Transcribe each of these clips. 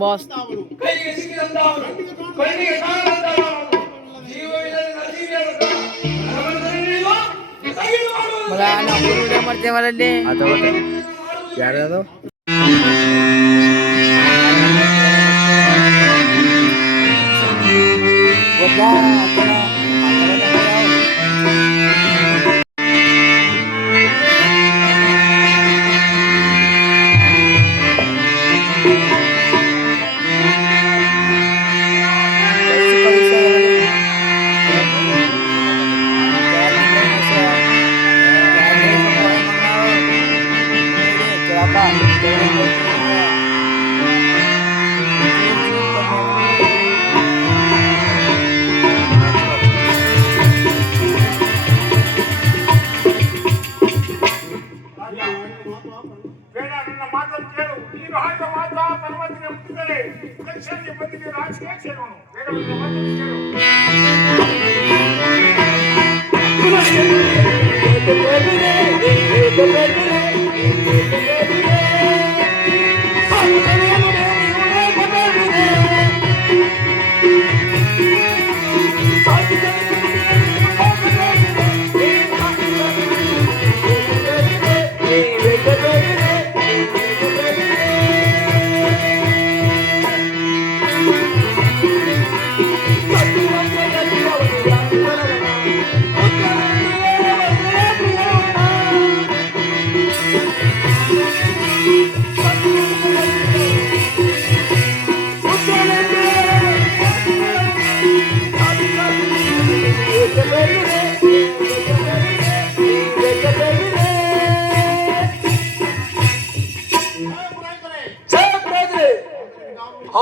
Boss मला नागपूर मरते मला आता यार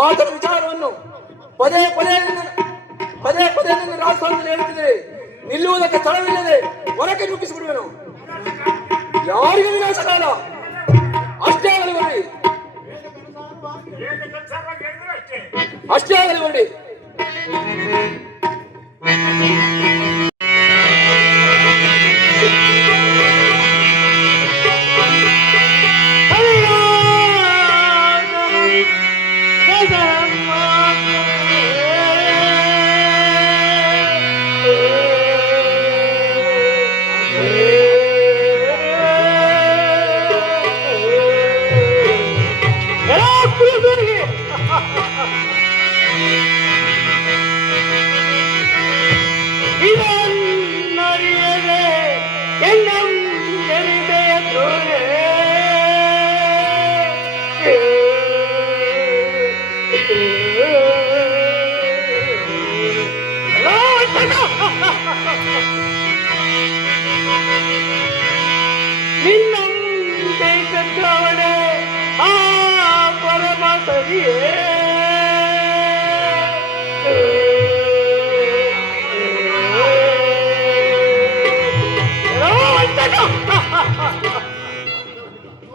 ಆತನ ವಿಚಾರವನ್ನು ಪದೇ ಪದೇ ನನ್ನ ರಾಜಸ್ಥಾನದಲ್ಲಿ ಹೇಳುತ್ತಿದ್ದರೆ ನಿಲ್ಲುವುದಕ್ಕೆ ಸ್ಥಳವಿಲ್ಲದೆ ಹೊರಕ್ಕೆ ನುಗ್ಗಿಸಿಬಿಡುವೆನು. ಯಾರಿಗೂ ವಿನಾಶ ಕಾಲ ಅಷ್ಟೇ ಆಗಲಿ ಬನ್ನಿ, ಅಷ್ಟೇ ಆಗಲಿ ಬನ್ನಿ.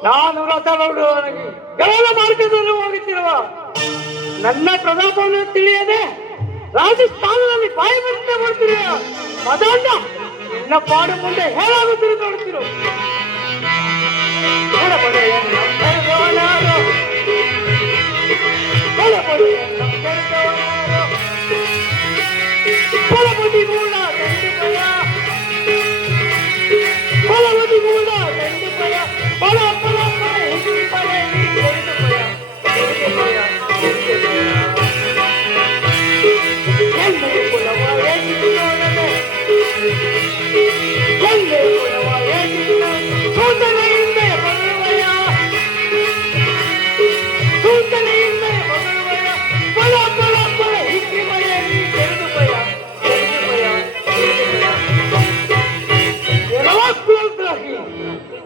ನಾನು ರಥವನ್ನಾಗಿ ಗಮನ ಮಾರ್ಗದಲ್ಲಿ ಹೋಗುತ್ತಿರುವ ನನ್ನ ಪ್ರತಾಪವನ್ನು ತಿಳಿಯದೆ ರಾಜಸ್ಥಾನದಲ್ಲಿ ಬಾಯಿ ಬಂದ ಮಾಡ್ತಿರುವ ಮದಾಂಡ ನಿನ್ನ ಪಾಡು ಮುಂದೆ ಹೇಳಾಗುತ್ತಿರು ನೋಡುತ್ತಿರು.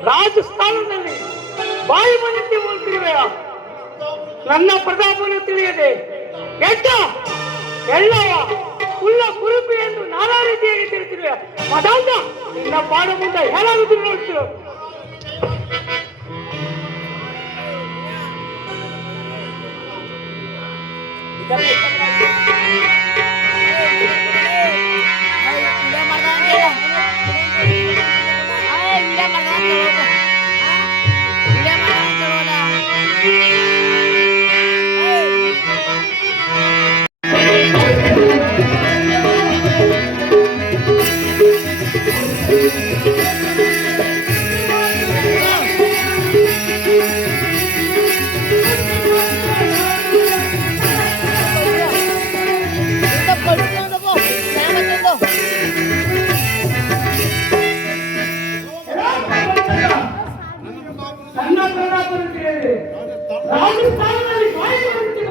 ರಾಜಸ್ಥಾನದಲ್ಲಿ ಬಾಯಿ ಬಂದಂತೆ ಹೋಗ್ತಿರುವೆಯ ನನ್ನ ಪ್ರತಾಪವನ್ನು ತಿಳಿಯದೆ ಕೆಟ್ಟ ಎಲ್ಲವ ಉಳ್ಳ ಕುರುಪಿ ಎಂದು ನಾನಾ ರೀತಿಯಾಗಿ ತಿಳಿತಿರುವೆ ಮದಾಂತ ನಿನ್ನ ಪಾಡ ಮುಂದೆ ಹೇಳಾಗುತ್ತಿರು ನೋಡ್ತಿರು ರಾಜಸ್ಥಾನದಲ್ಲಿ ಬಾಯಿ ಬಂದಂತೆ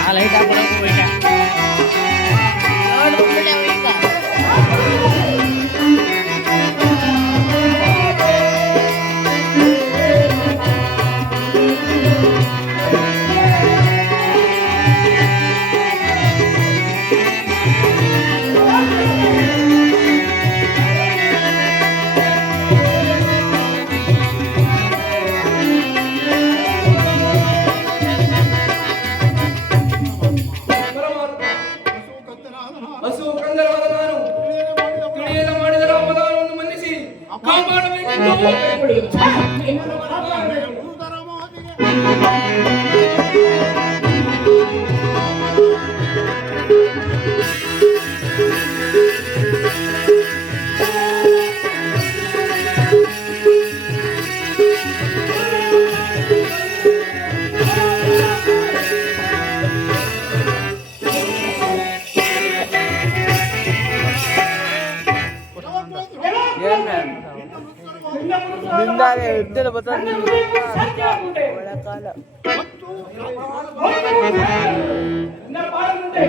ಆ ಲೈಟ್ ಹಾಕೊಳಕ್ ಹೋಗ್ಬೇಕ. ನೋಡ್ಬಿಟ್ಬಿಟ್ಟೆ ಈಗ. ಹಸು ಕಂದರವಾದ ನಾನು ತಿಳಿಯದ ಮಾಡಿದರ ಅಪರಾಧವನ್ನು ಮನ್ನಿಸಿ ಕಾಪಾಡಬೇಕೆಂದು ಏನ್ ಮ್ಯಾಮ್ ನಿಂದಾಗೆ ಇರ್ತದೆ ಬರ್ತದೆ ಸಾಧ್ಯ ಆಗುವುದೇ? ಒಳ್ಳೆ ಕಾಲ. ನನ್ನ ಬಾಳ ಮುಂದೆ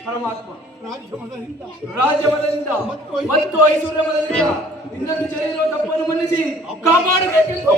ಪರಮಾತ್ಮ ರಾಜ್ಯ ಮದದಿಂದ ಮತ್ತು ಐಶ್ವರ್ಯ ಮದದಿಂದ ಇನ್ನೊಂದು ಚರಿಯಿರುವ ತಪ್ಪನ್ನು ಮನ್ನಿಸಿ ಕಾಪಾಡಬೇಕೆಂದು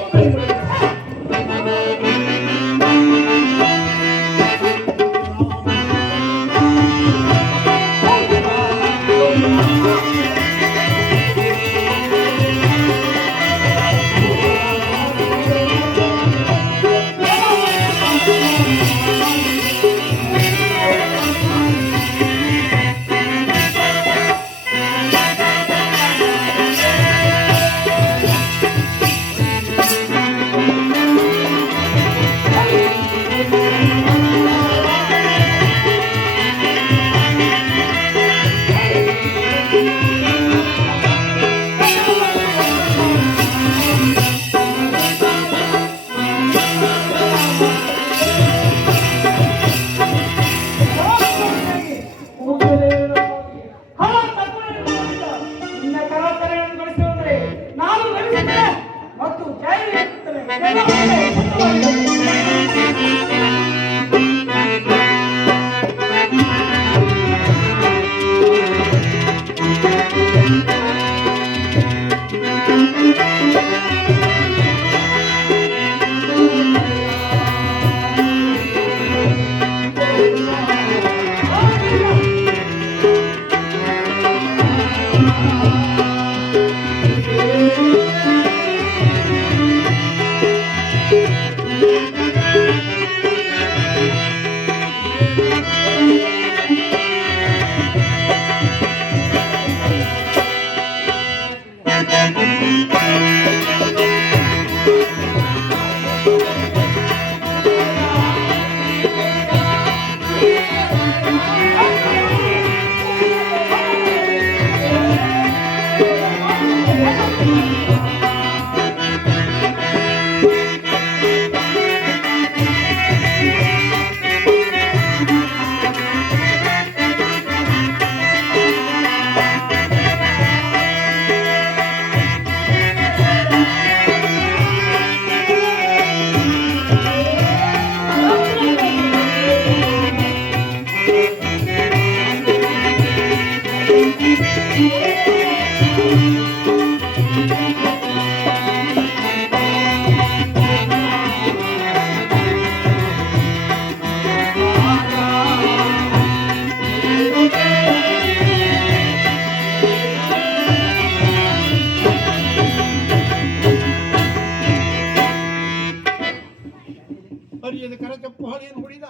ಹರಿಯದ ಕರ ಚಪ್ಪಲಿಯನ್ನು ಹೊಡಿದ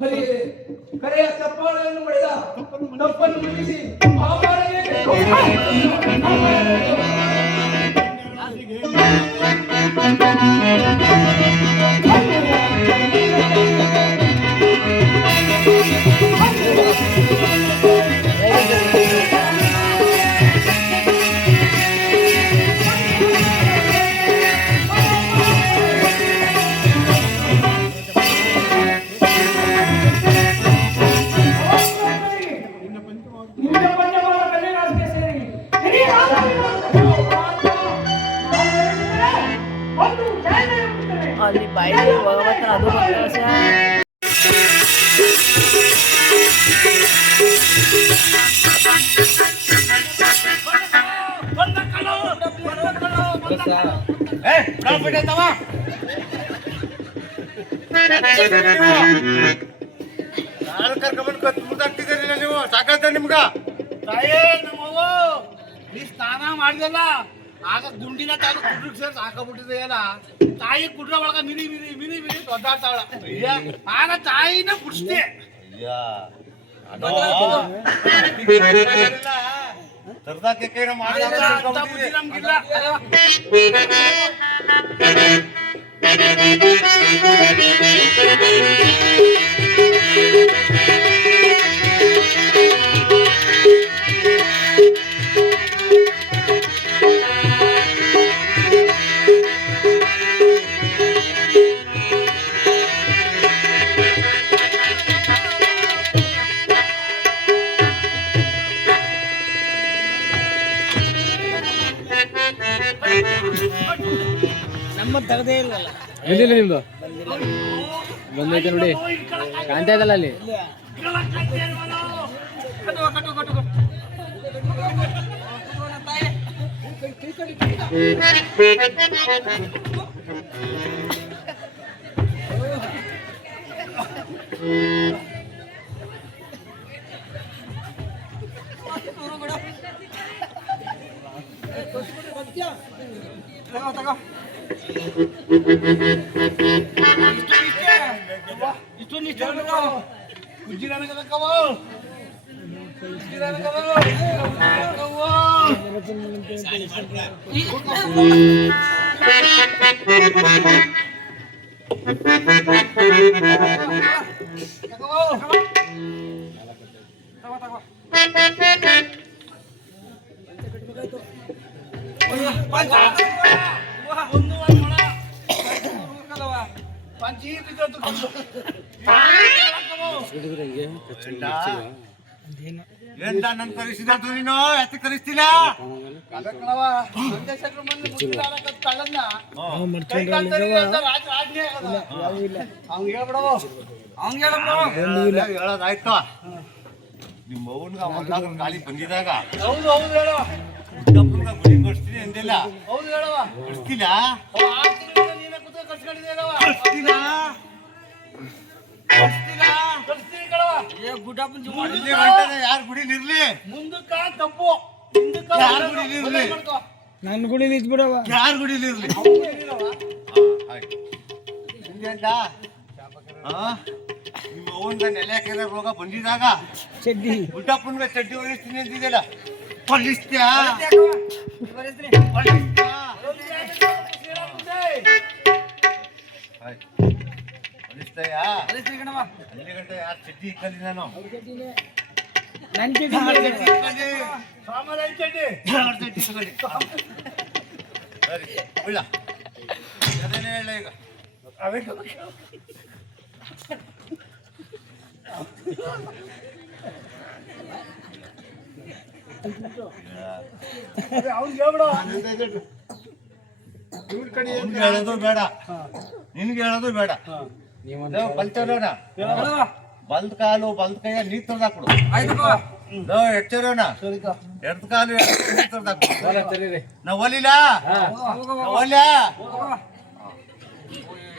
ಹರಿಯದೆ ಕರೆಯ ಚಪ್ಪಾಳೆಯನ್ನು ಹೊಡೆದ ತಪ್ಪನ್ನು ಮನ್ನಿಸಿ ಕಾಪಾಡಬೇಕು. ನಿನ್ನ ಪಂಚಮಾಲ ಕನ್ಯೆಗಾಸ್ಗೆ ಸೇರಿ ಇಡೀ ರಾಜ್ಯವನ್ನು ಒಂದು ಜಯನೇ ಹುಟ್ಟುತ್ತದೆ. ಅಲ್ಲಿ ಬಾಯಿಗೆ ಹೋಗಬತ್ತ ಅದು ಕೆಲಸ ಮುದ್ದಾಗ್ತಿದ್ದೀರಿ ನೀವು ಸಾಕಾಯ್ತ ನಿಮ್ಗ ತಾಯೇ ನಮ್ಮವ್ವ ನೀ ಸ್ನಾನ ಮಾಡಿದಲ್ಲ ಆಗ ಗುಂಡಿನ ತಾನು ಕುಡ್ರಿಗೆ ಸೇರಿ ಸಾಕಾಗ್ಬಿಟ್ಟಿದೆಯಲ್ಲ ತಾಯಿ ಕುಡ್ರ ಒಳಗ ಮಿರಿ ಮಿರಿ ಮಿರಿ ಮಿರಿ ದೊಡ್ಡಾಡ್ತಾಳ ಆಗ ತಾಯಿನ ಕುಡಿಸ್ದೆ ನಮ್ಗಿಲ್ಲ ನಮ್ಮ ತಗದೇ ಇಲ್ಲಲ್ಲ ಬಂದಿಲ್ಲ ನಿಮ್ದು ಬಂದೈತೆ ನೋಡಿ ಕಾಣ್ತಾ ಇದಲ್ಲ ಅಲ್ಲಿ ನನ್ ಕರೆಸಿದ ನೀನು ಎತ್ತ ಕರೆಸ್ತಿಲ್ಲ ಹೇಳೋದಾಯ್ತು ನಿಮ್ಮ ಅವ್ವನ್ಗ ಗಾಳಿ ಬಂದಿದಾಗ ಹೌದು ಹೌದು ಹೇಳೋ ಗುಡಿ ಕಳಿಸ್ತೀನಿ ಅಂದಿಲ್ಲ ಹೌದು ಹೇಳವ ಕಳಿಸ್ತಿಲ್ಲ ಯಾರು ಗುಡಿಲಿ ಇರ್ಲಿ ಮುಂದಕ್ಕ ತಪ್ಪು ಯಾರು ಗುಡಿಲಿ ಇರ್ಲಿ ನನ್ನ ಗುಡಿಲಿ ಇದ್ಬಿಡವ ಯಾರು ಗುಡಿಲಿ ಇರ್ಲಿ ನಿಮ್ಮ ಅವ್ವನ್ಗ ನೆಲೆ ಹಾಕಿದ ರೋಗ ಬಂದಿದಾಗ ಚಡ್ಡಿ ಗುಡ್ಡಪ್ಪನ್ಗ ಚಡ್ಡಿ ಹೊಲಿಸ್ತೀನಿ ಅಂತಿದ್ದಲ್ಲ ಹೊಲಿಸ್ತ್ಯಾ ಇಷ್ಟಯ್ಯ ಅದೇ ಶ್ರೀಗಣವ ಅಲ್ಲಿ ಗಂಟೆ ಯಾರು ಚಡ್ಡಿ ಇಕ್ಕಲಿ ನಾನು ನನ್ ಚಡ್ಡಿ ಸಾಮಾನ್ಯ ಚಡ್ಡಿ ಚಡ್ಡಿ ಇಸ್ಕೊಳ್ಳಿ ಸರಿ ಬಿಡ ಅದೇನೇ ಹೇಳ ಈಗ ಅವ್ನಿಗೆ ಹೇಳೋದು ಬೇಡ ನಿನ್ಗೆ ಹೇಳೋದು ಬೇಡ ಬಲ್ತರೋಣ ಬಲ್ತ್ ಕಾಲು ಬಲ್ತ್ ಕೈಯ ನೀರ್ ತೊಳ್ದಾಕ್ಬಿಡು ಎಚ್ಚರೋಣ ಎರ್ದ್ ಕಾಲು ನೀರ್ ತೊಳ್ದಾಕ್ಬಿಡು ನಾವ್ ಒಲಿಲ್ಲ ಒಲ್ಯ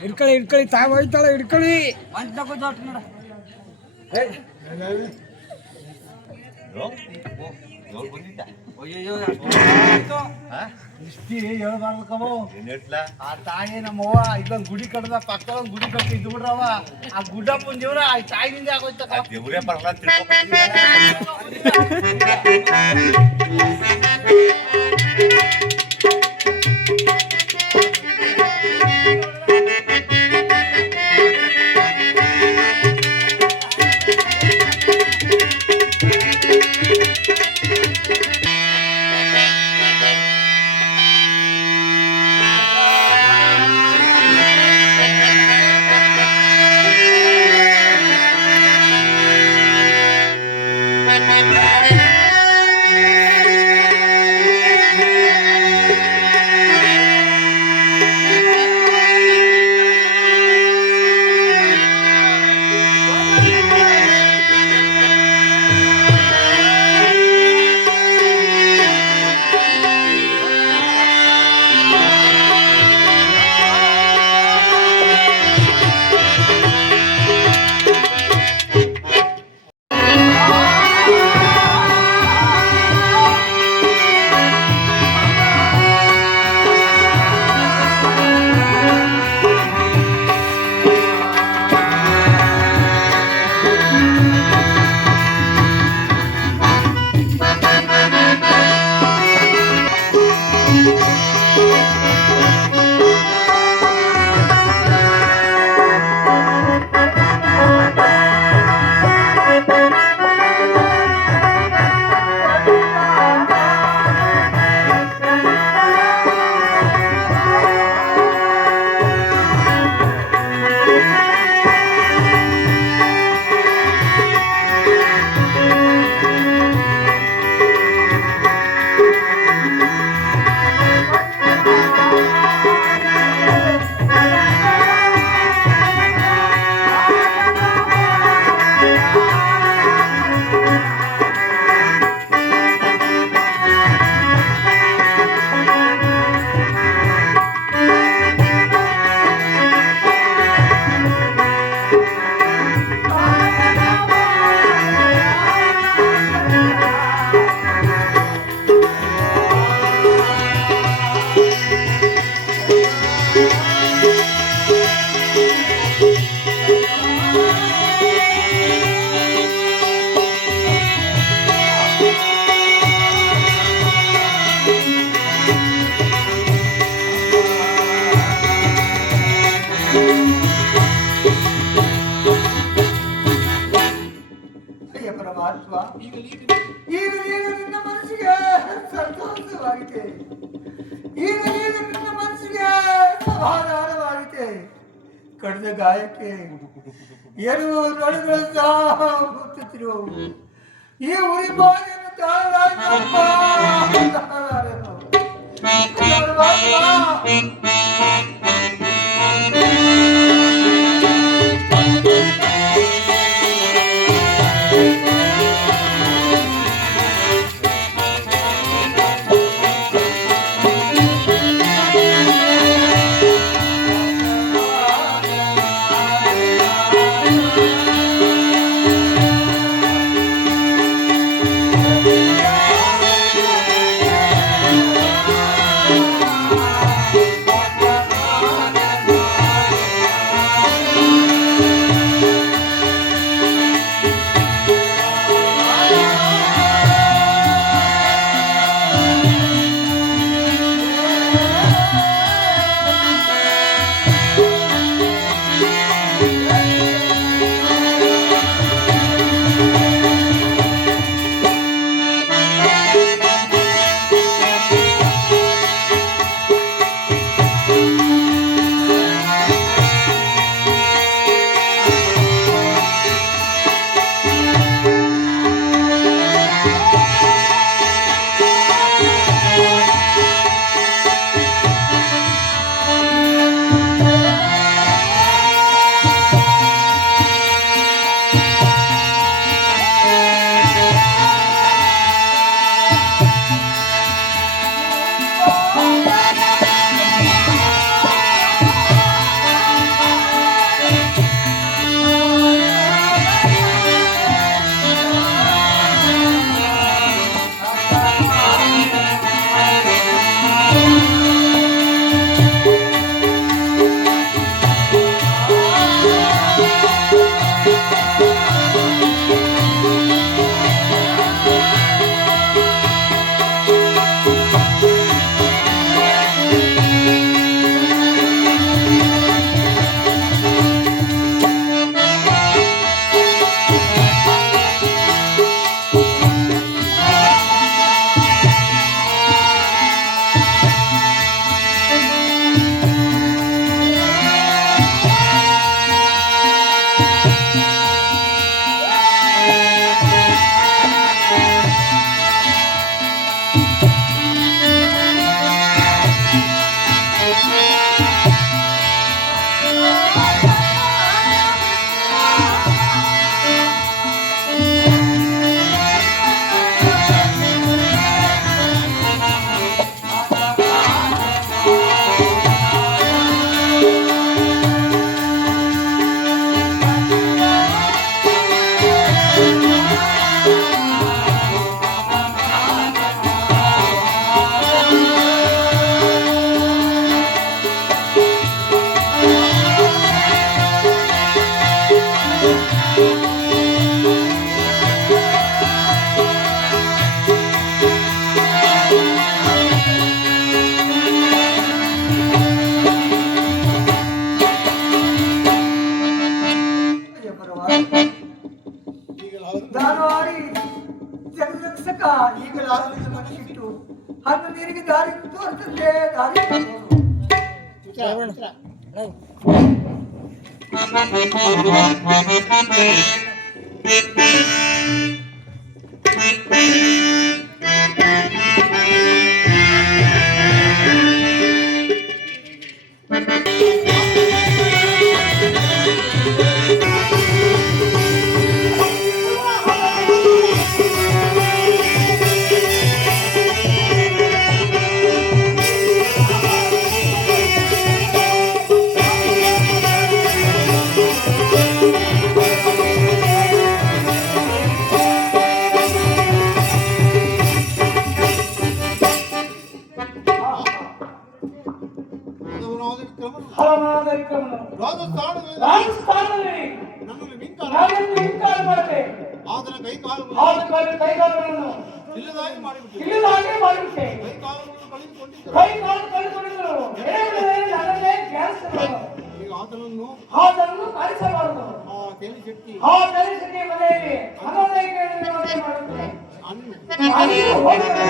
ಹಿಡ್ಕೊಳ್ಳಿ ತಾವ್ ಹೋಯ್ತಾಳ ಹಿಡ್ಕೊಳ್ಳಿ ಅಂತ ನೋಡ ಇಷ್ಟಿ ಹೇಳ್ಬಾರ್ದಕ್ಕವ ಏನೇಟ್ಲ ಆ ತಾಯಿ ನಮ್ಮವ್ವ ಇಲ್ಲೊಂದ್ ಗುಡಿ ಕಟ್ಟದ ಪಕ್ಕದ ಒಂದ್ ಗುಡಿ ಕಟ್ಟಿ ಇದ್ದು ಬಿಡ್ರವ ಆ ಗುಡ್ಡಪ್ಪನ ಜೀವನ ಆ ತಾಯಿನಿಂದ ಆಗೋಯ್ತಕ್ಕ ದೇವ್ರೇ ಬರಲ್ಲ ತಿಳ್ಕೊಬಿಟ್ಟಿದ್ದೀರ. ಪರಮಾತ್ಮ ಈಗ ನಿನ್ನ ಮನಸ್ಸಿಗೆ ಸಂತೋಷವಾಗಿದೆ, ಈಗ ನಿನ್ನ ಮನಸ್ಸಿಗೆ ಸಮಾಧಾನವಾಗಿದೆ. ಕಡಿದ ಗಾಯಕ್ಕೆ ಏನು ನಡುಗಳಿಂದ ಹುಟ್ಟುತ್ತಿರುವವು ಈ ಉರಿ ಬಾಯನ್ನು ತಾಳಲಾರೆನಪ್ಪ. ದಾನವಾಡಿ ಜಗದಕ್ಷಕ ಈಗಲಾಗಲಿ ಮನಸ್ಸಿಟ್ಟು ಹಣ್ಣು ನೀರಿಗೆ ದಾರಿ ತೋರಿಸುತ್ತೆ ದಾರಿ ಹಲವಾದ ವಿಕ್ರಮನು ರಾಜಸ್ಥಾನದಲ್ಲಿ ನಾನೆಂದು ಇಂಕಾರ ಮಾಡಿದೆ. ಆದ ಕೈಕಾಲುಗಳನ್ನು ಇಲ್ಲದಾಗಿ ಮಾಡಿಬಿಟ್ಟೆ. ಕೈ ಕಾಲು ಕಳೆದುಕೊಂಡಿದ್ದರು. ನನ್ನನ್ನೇ ಧ್ಯಾನಿಸಿದರು. ಆತನನ್ನು ಕಾಣಿಸಬಾರದು. ಆ ತೆಲಿಶೆಟ್ಟಿಯ ಮನೆಯಲ್ಲಿ ಅನ್ನೋದಕ್ಕೆ ಮಾಡುತ್ತದೆ. ಅಲ್ಲಿಯೂ ಹೋಗಬೇಕು.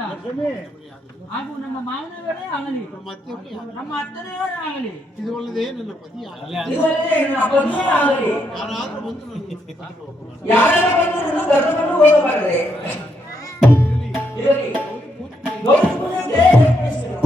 ಕರುಣೆಯಿಂದ ಹಾಗೂ ನಮ್ಮ ಮಾವನವರೇ ಆಗಲಿ ಮತ್ತೆ ನಮ್ಮ ಅತ್ತನೇ ಆಗಲಿ ಇದು ಒಳ್ಳೆದೇ ನನ್ನ ಪತಿ ಇದಲ್ಲದೆ ನನ್ನ ಪತಿಯೇ ಆಗಲಿ ಯಾರಾದ್ರೂ ಬಂದು ನನ್ನ ಯಾರೆಲ್ಲ ಬಂದು ನನ್ನ ಕರ್ಕೊಂಡು ಹೋಗಬಾರದೆ ಇರಲಿ ಗೌರಿ ಪೂಜೆಗೆ ಏರ್ಪಡಿಸಿದರು.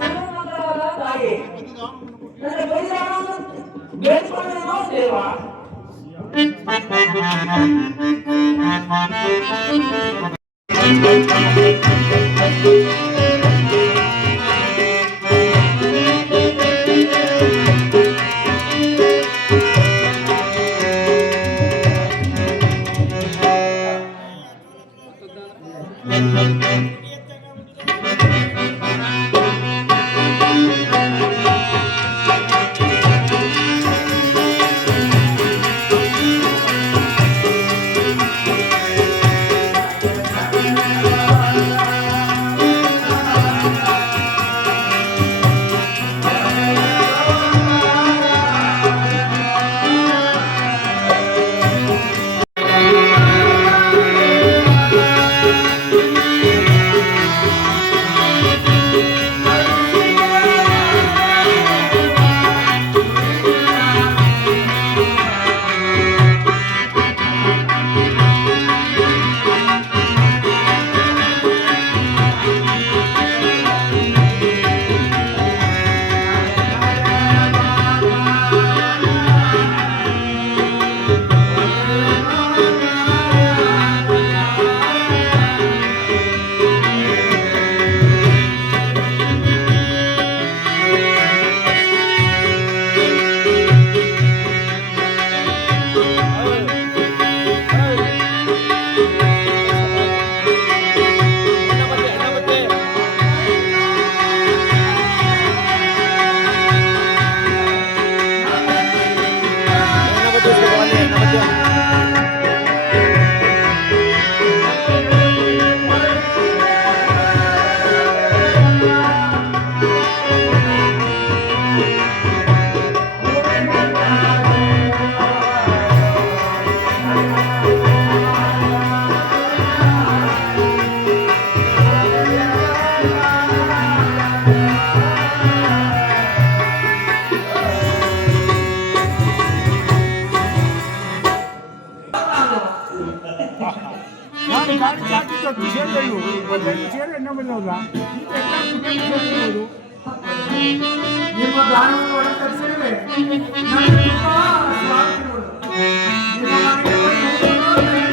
ಸರ್ವಮಂಗಳವಾದ ತಾಯಿ ನನ್ನ ಬಲಿದಾನವನ್ನು ಬೇಡಿಕೊಳ್ಳುವ ದೇವ ನಿಮ್ಮ ದಾನವನ್ನು ಒಳಪಡಿಸಿರುವೆ ನನಗೆ ತುಂಬಾ ಸ್ವಾಗತಗಳು. ನಿಮ್ಮ ಮನೆಗೆ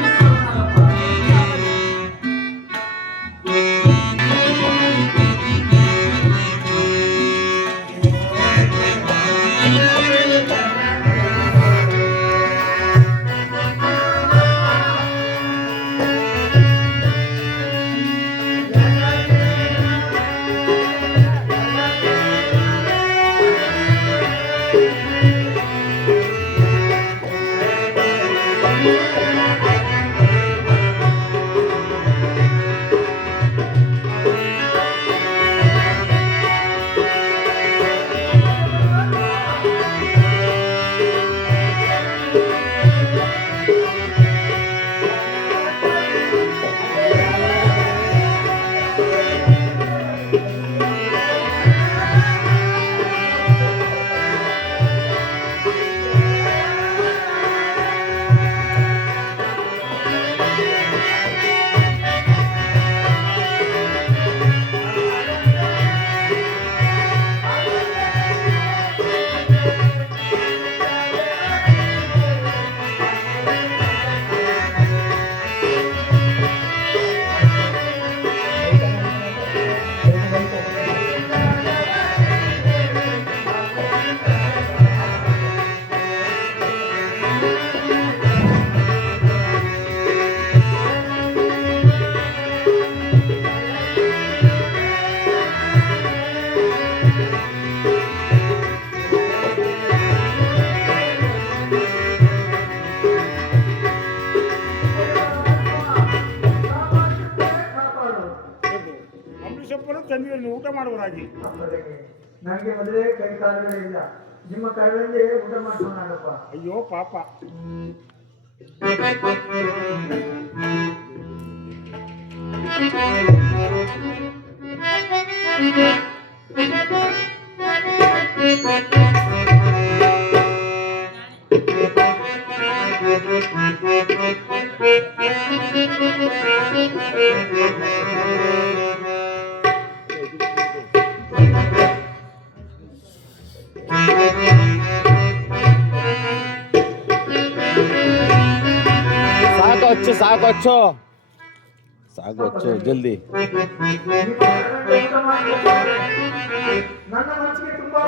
ಸೊಪ್ಪನ್ನು ತಂದಿರೋ ಊಟ ಮಾಡುವರಾಗಿ. ನನಗೆ ಮೊದಲೇ ಕೈ ಕಾಲುಗಳೇ ಇಲ್ಲ, ನಿಮ್ಮ ಕರಳಲ್ಲಿ ಊಟ ಮಾಡ್ಕೊಂಡಪ್ಪ. ಅಯ್ಯೋ ಪಾಪ. ಸಾಕು ಹಚ್ಚು ಜಲ್ದಿ. ನನ್ನ ಮನಸ್ಸಿಗೆ ತುಂಬಾ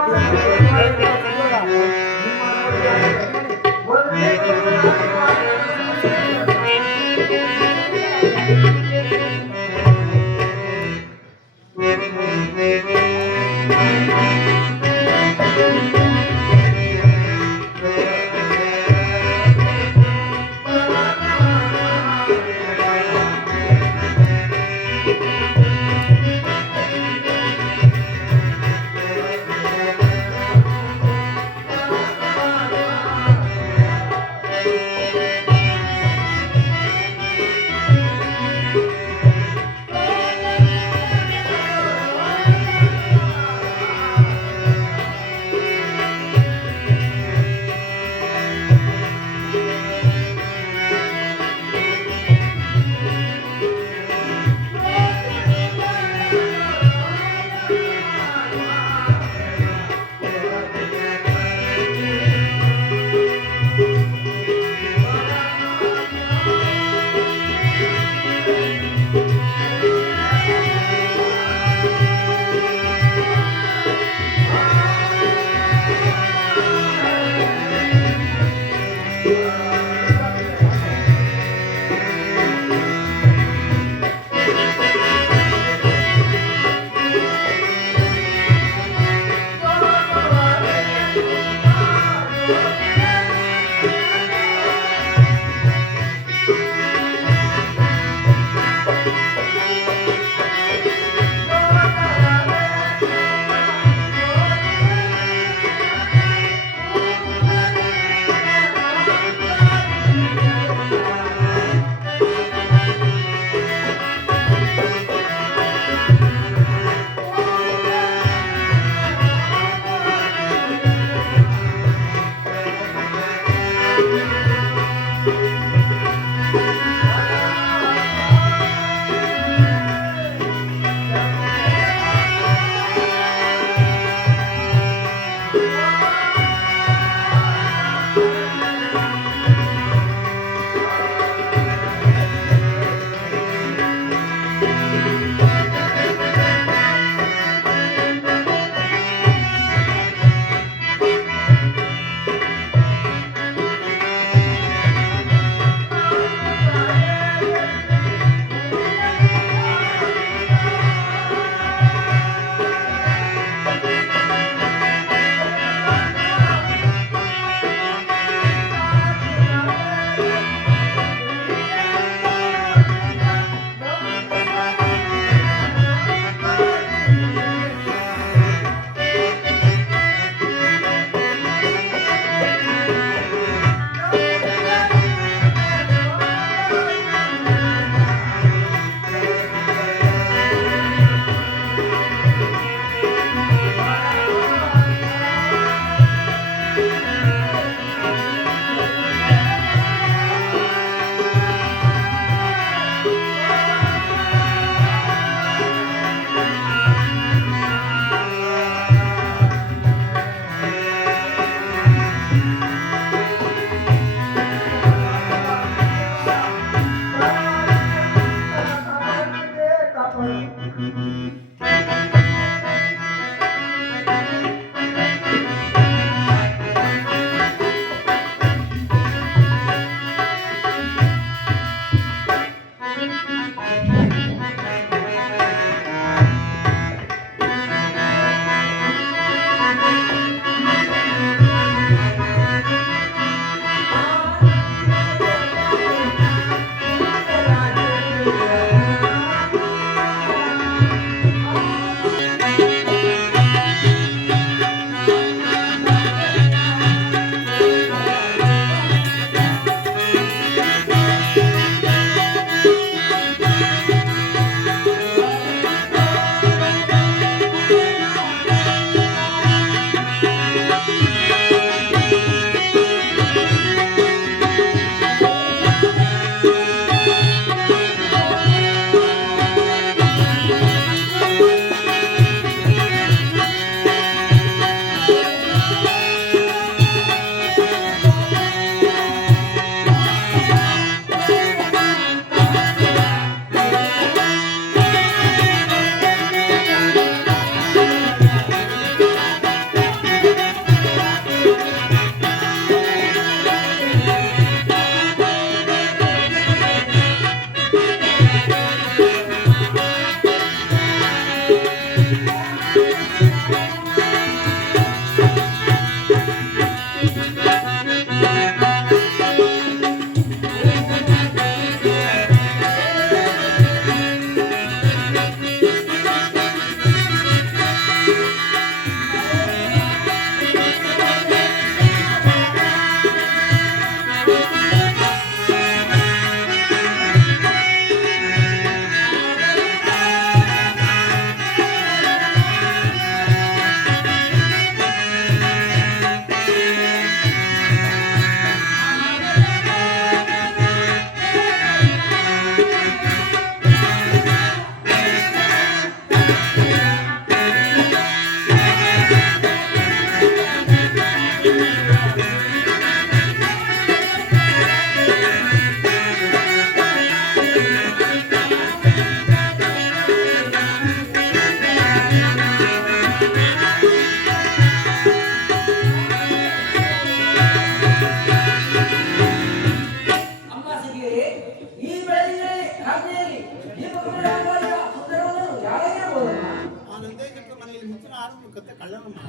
ಯಾರು ಕತೆ ಕಳ್ಳನಮ್ಮ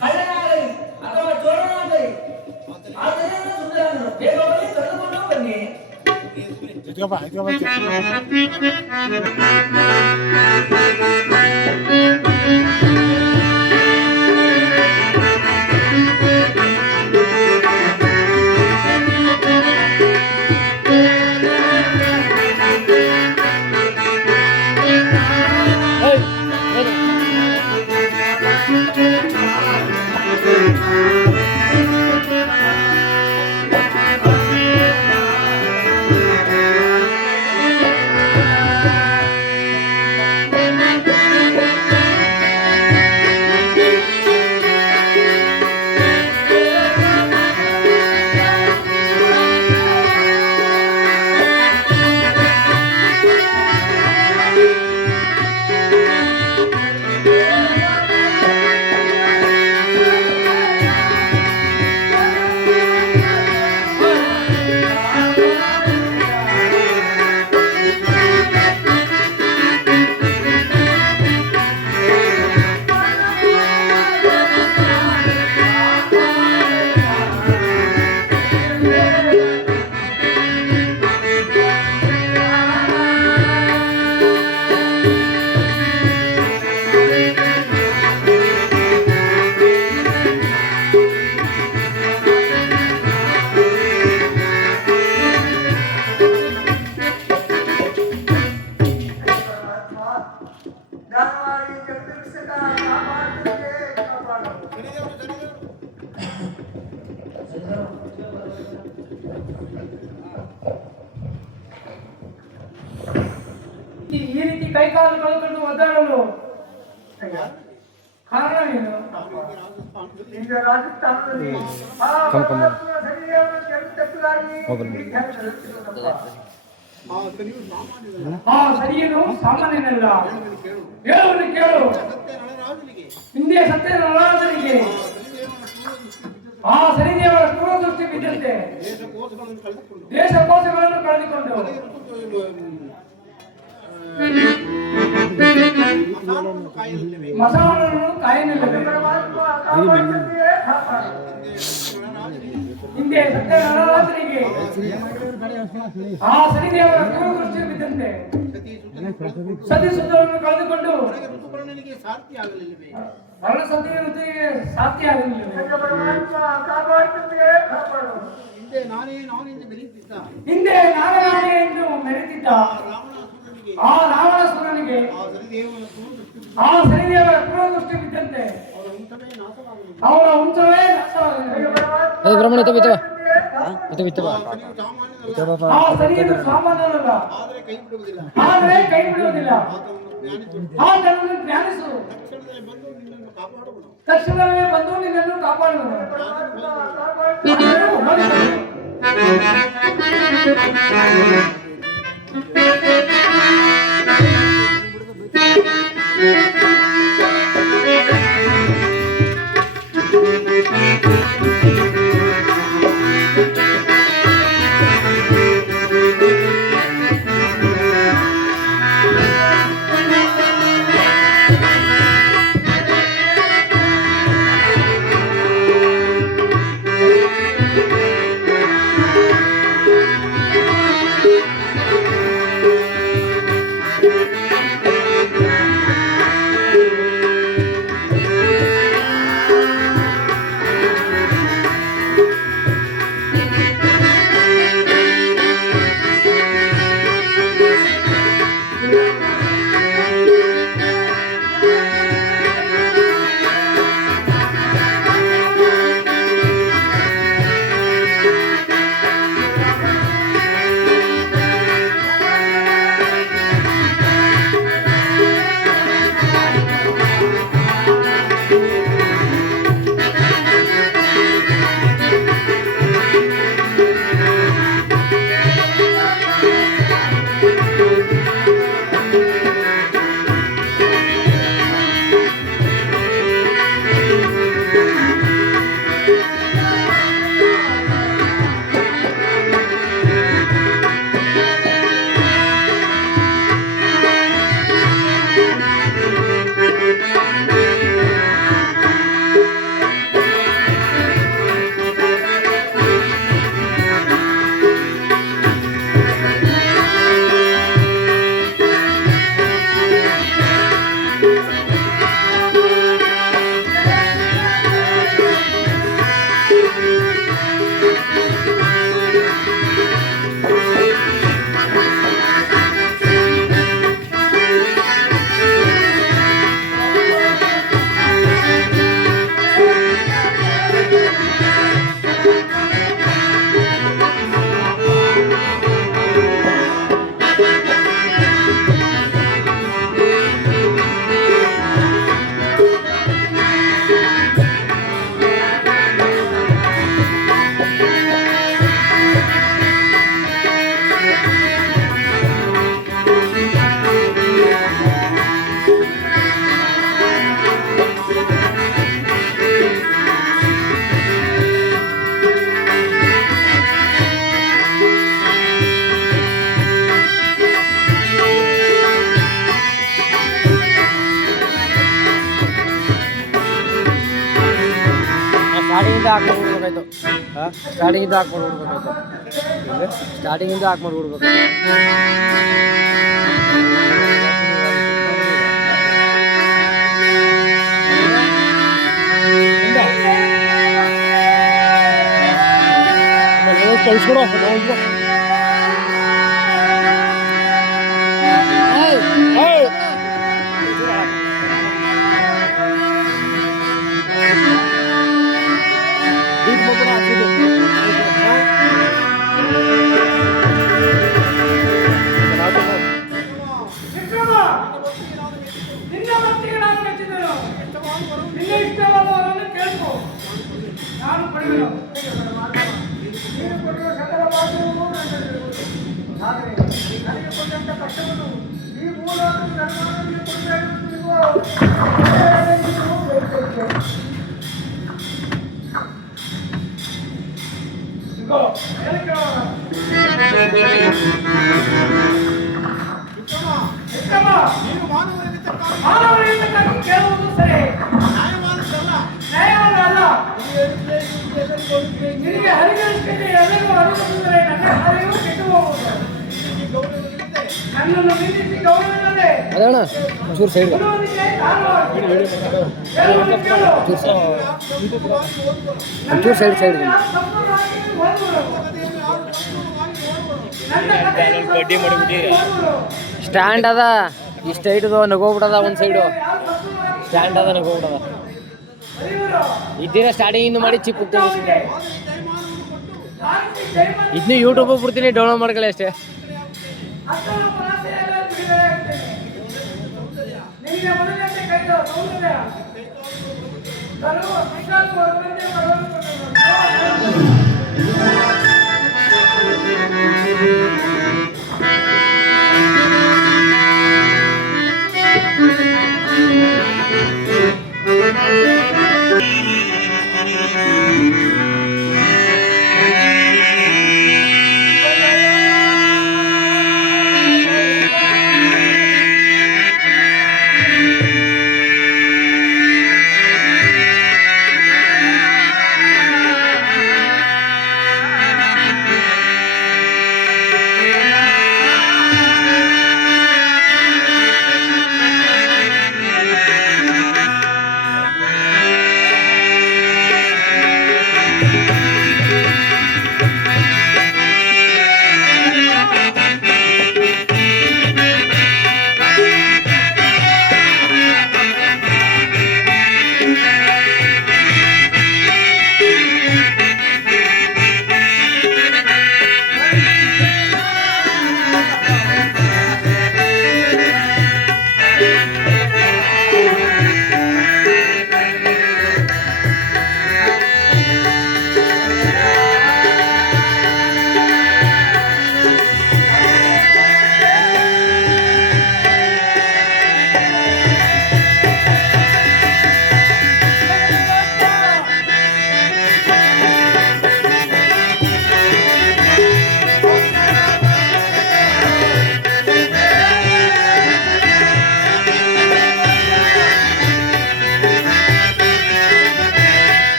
ಕಳ್ಳನಾಗಲಿ ಅಥವಾ ಚೋರನಾಗಲಿ ಆತನೇನು ಸುಂದರನು ಬೇಗವಾಗಿ ಕರೆದುಕೊಂಡು ಬನ್ನಿ. ಜ್ಞಾನವಾಗಿ ಜಗದೀಶಕ ಕಾಪಾಡುತ್ತಿದೆ, ಕಾಪಾಡು. ಈ ರೀತಿ ಕೈಕಾಲು ಕಳ್ಕೊಂಡು ಒದ್ದಾಡಲು ಕಾರಣ ಏನು? ಈಗ ರಾಜಸ್ಥಾನದಲ್ಲಿ ಆ ಪರಮಾತ್ಮನ ಶರೀರವನ್ನು ಕೆತ್ತಲಾಗಿ ಆ ಸರಿಯೇನು ಸಾಮಾನ್ಯನಲ್ಲ. ಹೇಳುವುದು ಕೇಳು. ಹಿಂದೆ ಸತ್ಯ ನಳರಾಜನಿಗೆ ಆ ಸರಿದೇವರ ದೂರದೃಷ್ಟಿ ಬಿದ್ದಂತೆ ದೇಶ ಕೋಶಗಳನ್ನು ಕಳೆದುಕೊಂಡು ಮಸವನ್ನು ಕಾಯನಿಲ್ಲದೆ ಹಿಂದೆ ಸತ್ಯ ನಳರಾಜನಿಗೆ ಆ ಸರಿದೇವರ ದೂರದೃಷ್ಟಿ ಬಿದ್ದಂತೆ ಸತಿ ಸುತ್ತವನ್ನು ಕಳೆದುಕೊಂಡು ಮರಣ ಸತಿಯ ಋತುವಿಗೆ ಸಾಧ್ಯ ಆಗಲಿಲ್ಲ. ಹಿಂದೆ ನಾನೇ ಎಂದು ಮೆರೆದಿದ್ದ ಆ ರಾವಣಾಸುರನಿಗೆ ಆ ಸರಿದೇವರ ದೂರದೃಷ್ಟಿ ಬಿದ್ದಂತೆ ಅವರ ವಂಶವೇ ನಾಶವಾಗಲಿಲ್ಲ. ಆ ಸರಿಯನ್ನು ಸಾಮಾನ್ಯನಲ್ಲ, ಆದರೆ ಕೈ ಬಿಡುವುದಿಲ್ಲ. ಆತನನ್ನು ಧ್ಯಾನಿಸು, ತಕ್ಷಣವೇ ಬಂದು ನಿನ್ನನ್ನು ಕಾಪಾಡುವನು. ಹಾಕ್ಬಿಡ್ಬೇಕಾಯ್ತು ಸ್ಟಾರ್ಟಿಂಗಿಂದ ಹಾಕ್ಬಿಡ್ಬೇಕಾಯ್ತು ಸ್ಟಾರ್ಟಿಂಗಿಂದ ಹಾಕ್ಬಿಡ್ಬೇಕಾಯ್ತು ಕಳಿಸ್ಕೊಡೋ ನಿನ್ನ ಭಕ್ತಿಗೆ ನಾನು ಮೆಚ್ಚಿದೆನು. ನಿನ್ನ ಇಷ್ಟವಾದವರನ್ನು ಕೇಳ್ಕೊ, ನಾನು ಪಡೆಯುವೆನು. ನೀನು ಕೊಡುವ ಸಕಲ ಭಾಗ್ಯವೂ ನನ್ನಲ್ಲಿರುವುದು. ಆದರೆ ನನಗೆ ಕೊಟ್ಟಂತ ಕಷ್ಟವನ್ನು ಈ ಮೂಲವನ್ನು ನನಗೆ ಕೊಡಬೇಕೆಂದು ಇಗೋ ನೀನು ಮಾನವರಿಂದ ಮಾನವರಿಂದ ಕೇಳುವುದು ಸರಿ, ನ್ಯಾಯವಾದಲ್ಲ. ನಿನಗೆ ಹರಿಗಳಿಸ್ತೇನೆ, ಎಲ್ಲರಿಗೂ ಹರಿಸುತ್ತಿದ್ದರೆ ನನ್ನ ಹರಿವು ಕೆಟ್ಟು ಹೋಗುವುದು. ನನ್ನನ್ನು ನಿಂದಿಸಿ ಗೌರವವಿಲ್ಲದೆ ಅದಣ್ಣ ಒಂಚೂರು ಸೈಡ್ ಕೊಡುವುದಕ್ಕೆ ಕಾರಣವಾಗಿ ಹೇಳುವುದು ಕೇಳು. ಒಂಚೂರು ಸೈಡ್ ಸಂಪೂರ್ಣವಾಗಿ ಓದುವರು. ನನ್ನ ಕಥೆಯನ್ನು ಓದುವರು. ಸ್ಟ್ಯಾಂಡ್ ಅದ ಇಷ್ಟ ಐಟದ ನಗೋಗ್ಬಿಡದ ಒಂದು ಸೈಡು ಸ್ಟ್ಯಾಂಡ್ ಅದ ನಗೋಗ್ಬಿಡದ ಇದ್ದೀರ ಸ್ಟಾರ್ಟಿಂಗ್ ಮಾಡಿ ಚಿಪ್ ಇದನ್ನು ಯೂಟ್ಯೂಬ್ ಬಿಡ್ತೀನಿ ಡೌನ್ಲೋಡ್ ಮಾಡ್ಕೊಳ್ಳಿ ಅಷ್ಟೇ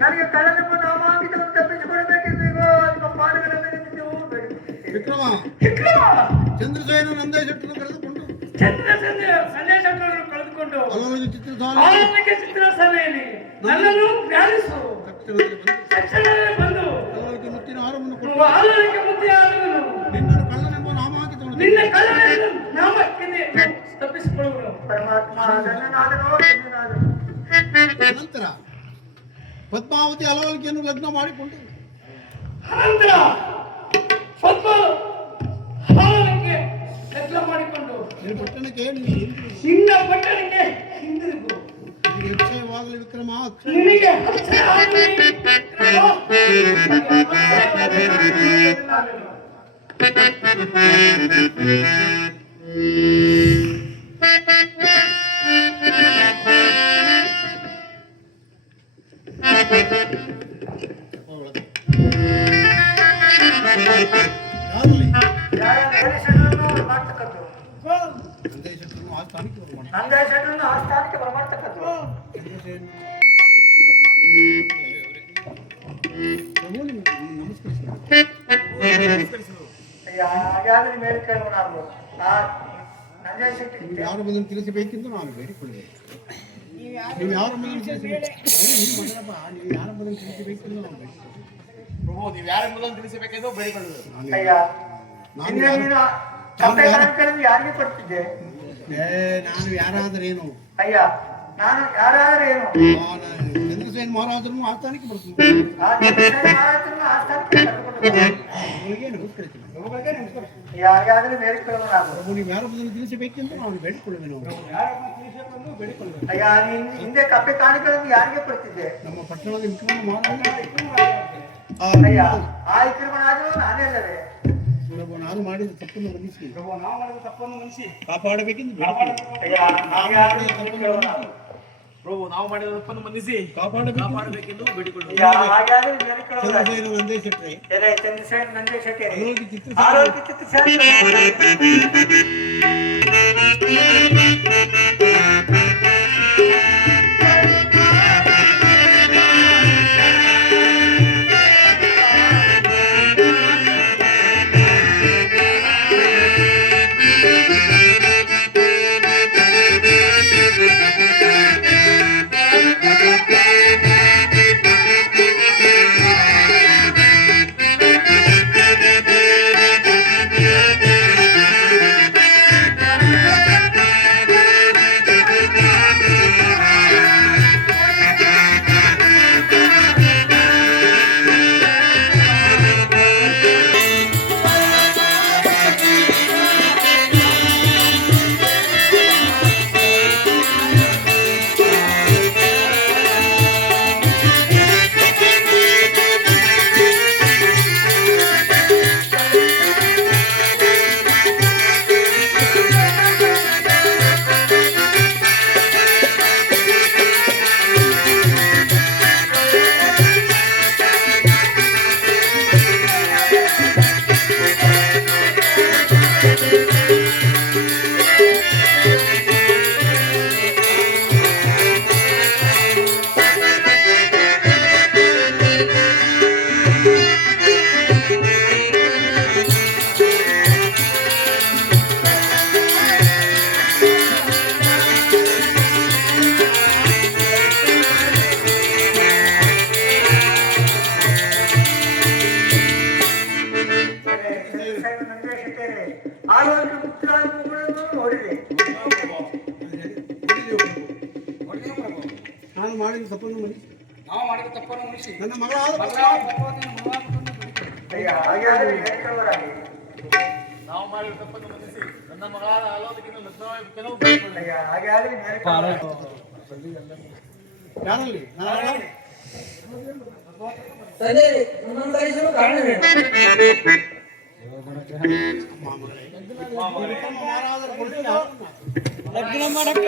ನನಗೆ ಕಳ್ಳನೆಂಬ ನಾಮಾಂಕಿತವನ್ನು ತಪ್ಪಿಸಿಕೊಡಬೇಕೆಂದು ಇಗೋ ನಿಮ್ಮ ಪಾದಗಳನ್ನು ನಿಮಿತ್ತು ಹೋಗಬೇಡಿ. ವಿಕ್ರಮ ವಿಕ್ರಮ ಚಂದ್ರಸೇನ ನಂದೇಶಟ್ಟನ್ನು ಕಳೆದುಕೊಂಡು ಸಂದೇಶಗಳನ್ನು ಕಳೆದುಕೊಂಡು ಅಲೋನಿಗೆ ಚಿತ್ರಧಾನ ಆನಂದಕ್ಕೆ ಚಿತ್ರಸಭೆಯಲ್ಲಿ ನನ್ನನ್ನು ಜ್ಞಾನಿಸು. ತಕ್ಷಣವೇ ಬಂದು ಅಲೋನಿಗೆ ಮುತ್ತಿನ ಹಾರವನ್ನು ಕೊಟ್ಟು ಆಲೋಚನೆಗೆ ಮುದ್ದೆ ಆಗುವನು. ನಿನ್ನನ್ನು ಕಳ್ಳನೆಂಬ ನಾಮಾಂಕಿತವನ್ನು ನಿನ್ನ ಕಳ್ಳನೆಂಬ ನಾಮಕ್ಕೆ ತಪ್ಪಿಸಿಕೊಳ್ಳುವನು. ಪರಮಾತ್ಮ ನನ್ನನ್ನಾದನೋ ಕೈಗೊಳ್ಳಲಾದರು. ನಂತರ ಪದ್ಮಾವತಿ ಅಲವಲ್ಕಿಯನ್ನು ಲಗ್ನ ಮಾಡಿಕೊಂಡು ಅನಂತರ ಸ್ವಲ್ಪ ಹಾಲಕ್ಕೆ ಲಗ್ನ ಮಾಡಿಕೊಂಡು ನಿನ್ನ ಪಟ್ಟಣಕ್ಕೆ ನೀನು ಹಿಂದಿರುಗು. ಸಿಂಗ ಪಟ್ಟಣಕ್ಕೆ ಹಿಂದಿರುಗು. ನಿನಗೆ ಅಕ್ಷಯವಾಗಲಿ ವಿಕ್ರಮ, ನಿನಗೆ ಅಕ್ಷಯ ಆಗಲಿ ವಿಕ್ರಮ. ಯಾರಲ್ಲಿ ಯಾರನ್ನ ಹೇಳಿಸಿದ್ರು ಮಾಡ್ತಕ್ಕದ್ದು. ನಂದೇ ಶೆಟ್ಟರನ್ನು ಆಸ್ಥಾನಕ್ಕೆ ಬರಮಾಡ. ನಂದೇ ಶೆಟ್ಟರನ್ನು ಆ ಸ್ಥಾನಕ್ಕೆ ಬರಮಾಡ್ತಕ್ಕದ್ದು. ಪ್ರಭು ನಿಮಗೆ ನಮಸ್ಕರಿಸಿದ. ಹಾಗಾದ್ರೆ ಮೇಲೆ ಕೇಳೋಣ ನಾವು. ನಂದೇ ಶೆಟ್ಟಿ ನೀವು ಯಾರ ಬಂದನ್ನು ತಿಳಿಸಬೇಕೆಂದು ನಾನು ಬೇಡಿಕೊಳ್ಳಬೇಕು. ನೀವು ಯಾರ ಬಂದನ್ನು ತಿಳಿಸಬೇಕು? ನೀವು ಯಾರ ಬಂದನ್ನು ತಿಳಿಸಬೇಕೆಂದು ನಾನು ಬೇಡಿಕೊಳ್ಳಬೇಕು. ಪ್ರಭು ನೀವು ಯಾರ ಮೊದಲು ತಿಳಿಸಬೇಕೆಂದು ಬೇಡಿಕೊಳ್ಳುವುದು. ಅಯ್ಯ ನಿನ್ನೆ ನೀನು ಕಪ್ಪೆ ಕಾಣಿಕೆಯನ್ನು ಯಾರಿಗೆ ಕೊಡ್ತಿದ್ದೆ? ನಾನು ಯಾರಾದರೇನು? ಅಯ್ಯ ನಾನು ಯಾರಾದ್ರೆ ಏನು? ಚಂದ್ರಸೇನ ಮಹಾರಾಜರನ್ನು ಆಸ್ಥಾನಕ್ಕೆ ಬರ್ತೀನಿ. ಆ ಚಂದ್ರಸೇನ ಮಹಾರಾಜರನ್ನು ಆ ಸ್ಥಾನಕ್ಕೆ ಕರೆದುಕೊಂಡು ಬಾ. ಅವರಿಗೆ ನಮಸ್ಕರಿಸಿ. ಪ್ರಭುಗಳಿಗೆ ನಮಸ್ಕರಿಸಿ. ಯಾರಿಗಾದ್ರೂ ಮೇಲೆ ಕೇಳೋಣ ನಾವು. ಪ್ರಭು ನೀವು ಯಾರ ಬಂದನ್ನು ತಿಳಿಸಬೇಕೆಂದು ನಾನು ಬೇಡಿಕೊಳ್ಳುವೆನು. ಅಯ್ಯ ನೀನು ಹಿಂದೆ ಕಪ್ಪೆ ಕಾಣಿಕೆಗಳನ್ನು ಯಾರಿಗೆ ಕೊಡ್ತಿದ್ದೆ? ನಮ್ಮ ಪಟ್ಟಣದ ವಿಕ್ರಮ ಮಹಾರಾಜ. ಅಯ್ಯ ಆ ವಿಕ್ರಮನಾದರೂ ನಾನೇ ಅಲ್ಲವೇ? ಪ್ರಭು ನಾನು ಮಾಡಿದ ತಪ್ಪನ್ನು ಮನ್ನಿಸಿ ನಾವು ಮಾಡಿದ ತಪ್ಪನ್ನು ಮನ್ನಿಸಿ ಕಾಪಾಡಬೇಕೆಂದು ಬೇಡಿಕೊಳ್ಳುವೆನು. ಅಯ್ಯ ಹಾಗಾದ್ರೆ ಮೇಲೆ ಕೇಳೋಣ. ಪ್ರಭು ನಾವು ಮಾಡಿದ ತಪ್ಪನ್ನು ಮನ್ನಿಸಿ ಕಾಪಾಡಬೇಕೆಂದು ಬೇಡಿಕೊಳ್ಳುವುದು. ಅಯ್ಯ ಹಾಗಾದ್ರೆ ಮೇಲೆ ಕೇಳೋಣ. ಚಂದ್ರಸೇನ ನಂದೇ ಶೆಟ್ರೆ, ಎಲೆ ಚಂದ್ರಸೇನ ನಂದೇ ಶೆಟ್ಟಿ ಅಲೋಕಿ ಚಿತ್ರ ಆರೋಗ್ಯ ಚಿತ್ರಸೇನ ಆರೋಗ್ಯ ಮುಖ್ಯಗಳನ್ನು ನೋಡಿದೆ. ನಾನು ಮಾಡಿದ ತಪ್ಪನ್ನು ಮನ್ನಿಸಿ ನಾವು ಮಾಡಿದ ತಪ್ಪನ್ನು ಮನ್ನಿಸಿ ನನ್ನ ಮಗಳಾದ ಅಯ್ಯ ಹಾಗಾದ್ರೆ ಮೇಲೆ ಕೇಳೋರಾಗಿ. ನಾವು ಮಾಡಿದ ತಪ್ಪನ್ನು ಮನ್ನಿಸಿ ನನ್ನ ಮಗಳಾದ ಆಲೋಚನೆಯನ್ನು ಲಗ್ನವಾಗಬೇಕೆಂದು ಬೇಡಿಕೊಳ್ಳುವುದು. ಅಯ್ಯ ಹಾಗಾದ್ರೆ ಮೇಲೆ ಕೇಳೋರಾಗಿ. ಯಾರಲ್ಲಿ ನಾನು ಮಹಾರಾಜರು ಕೊಡ್ಲಿಲ್ಲ. ಲಗ್ನ ಮಾಡಕ್ಕ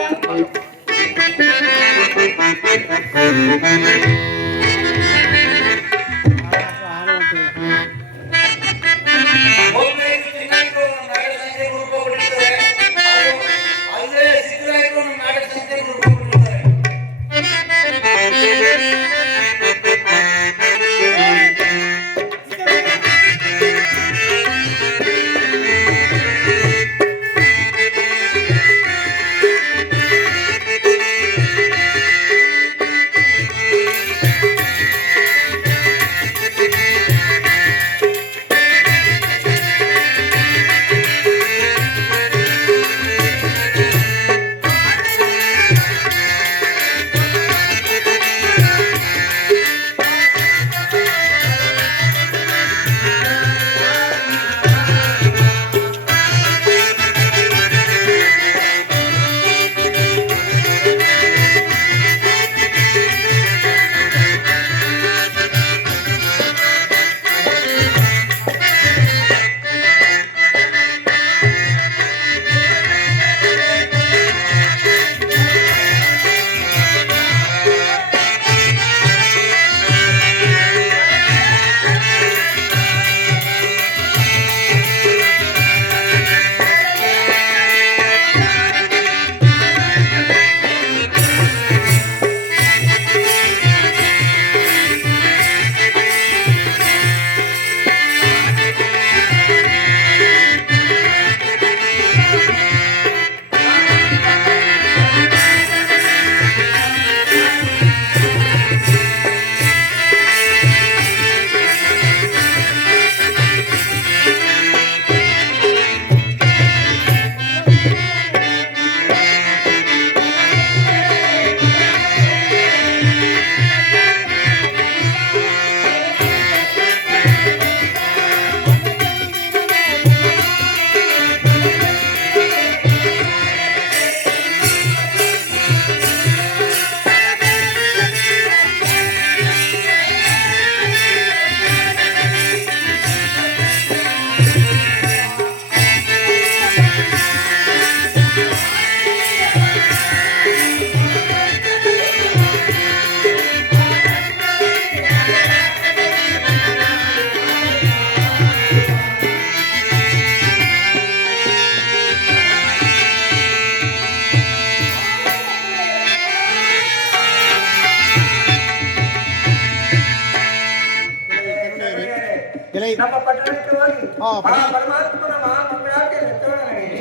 ಎಲ್ಲ ಇದೆ. ನಮ್ಮ ಪಟ್ಟಣಕ್ಕೆ ಹೋಗಿ ಹಾ, ಆ ಪರಮಾತ್ಮನ ಮಹಾಮಂಗಳಾರತಿ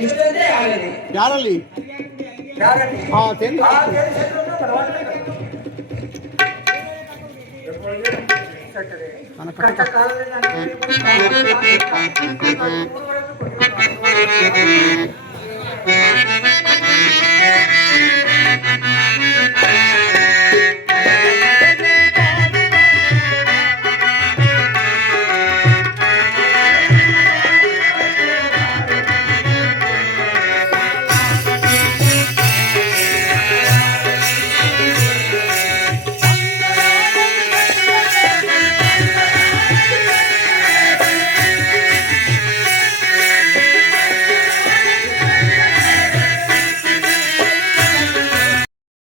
ಇಷ್ಟೊಂದೇ ಆಗಲಿ. ಯಾರಲ್ಲಿ ಯಾರಲ್ಲಿ ಹಾ ತೆಂದು ಆ ದೇಶವನ್ನು ಭಗವಂತನಿಗೆ ಕಷ್ಟ ಕಾಲದಲ್ಲಿ ನಾನು